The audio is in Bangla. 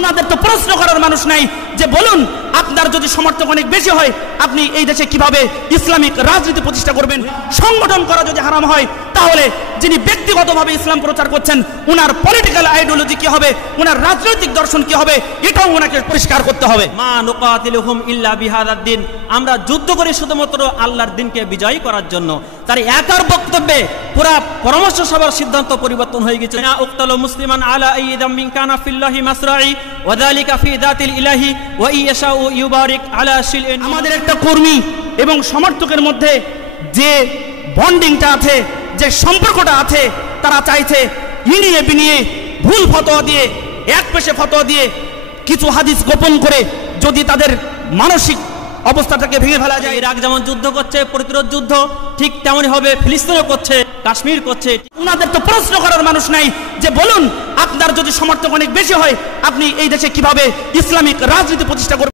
উনাদের তো প্রশ্ন করার মানুষ নাই যে বলুন আপনার যদি সমর্থক অনেক বেশি হয় আপনি এই দেশে কিভাবে ইসলামিক রাজনীতি প্রতিষ্ঠা করবেন। সংগঠন করা যদি হারাম হয় তাহলে যিনি ব্যক্তিগতভাবে ইসলাম প্রচার করছেন উনার পলিটিক্যাল আইডিওলজি কি হবে, উনার রাজনৈতিক দর্শন কি হবে, এটাও ওনাকে পরিষ্কার করতে হবে। মা নুকাতিলুহুম ইল্লা বিহাদাদ দ্বীন, আমরা যুদ্ধ করি শুধুমাত্র আল্লাহর দ্বীনকে বিজয়ী করার জন্য। তার একার বক্তব্যে পুরা পরামর্শ সভার সিদ্ধান্ত পরিবর্তন হয়ে গেছে। না উক্তালু মুসলিমান আলা আইদাম মিন কানা ফিল্লাহি মাসরাই ওয়া যালিকা ফি যাতিল ইলাহি ওয়া ইয়াশাউ ইউবারিক আলা শিলইন। আমাদের একটা কর্মী এবং সমর্থকের মধ্যে যে বন্ডিংটা আছে, যে সম্পর্কটা আছে, তারা চাইছে ইনিয়ে বিনিয়ে ভুল ফতোয়া দিয়ে, এক পেশে ফতোয়া দিয়ে কিছু হাদিস গোপন করে যদি তাদের মানসিক অবস্থাটাকে ভেঙে ফেলা যায়। ইরাক যেমন যুদ্ধ করছে, প্রতিরোধ যুদ্ধ ঠিক তেমনই হবে, ফিলিস্তিনও করছে, কাশ্মীর করছে। উনাদের তো প্রশ্ন করার মানুষ নাই যে বলুন আপনার যদি সমর্থক অনেক বেশি হয় আপনি এই দেশে কিভাবে ইসলামিক রাজনীতি প্রতিষ্ঠা করবেন।